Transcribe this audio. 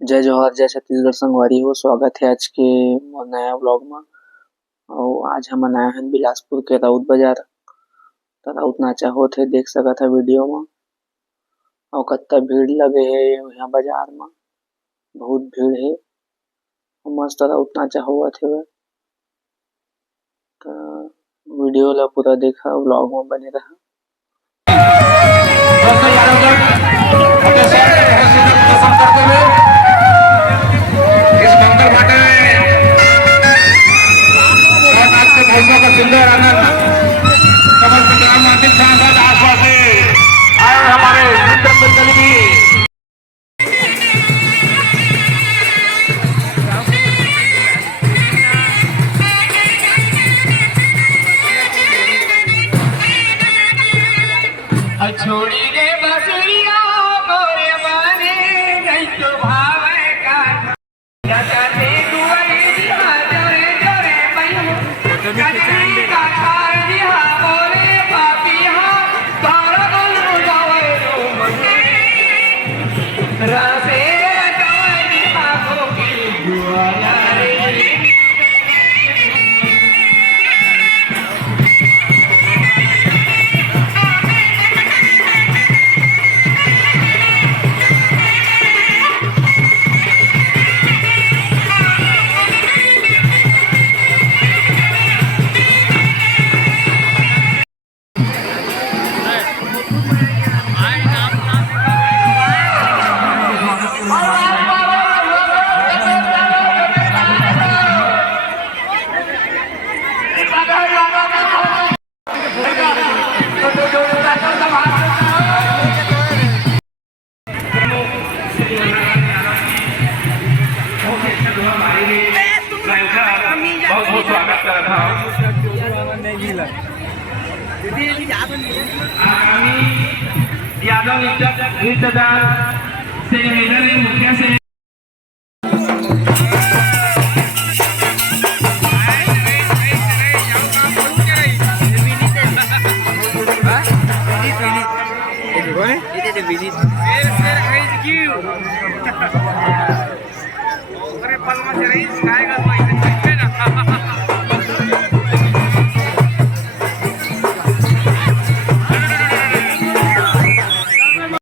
जय जवाहर जय छत्तीसगढ़ संगवारी हो। स्वागत है आज के नया व्लॉग में। और आज हमन आए हन बिलासपुर के राउत बाजार। तो राउत नाचा होथे देख सकत है वीडियो में। और कत्ता भीड़ लगे हे यहाँ बाजार में, बहुत भीड़ हे। मस्त राउत नाचा होवत हेवे। तो वीडियो ला पूरा देखा, व्लॉग में बने रहा। सुंदर आनंद कमल संग्राम अंतिम सांसद आश्वासी आए हमारे मित्र मंडल भी छोड़ी रे बसुरिया मोरे बने नहीं तो भावे का जाते दुआरे दिहा जोरे जोरे पयो कजरी का खार दिहा मोरे पापिया तारा गलू जावे रो मगे रासे जावे दिहा को की दुआया रे बहुत बहुत स्वागत कर रहा हूँ। आगामी यादव रिश्तेदार से मेरे मुखिया से Palma Serais,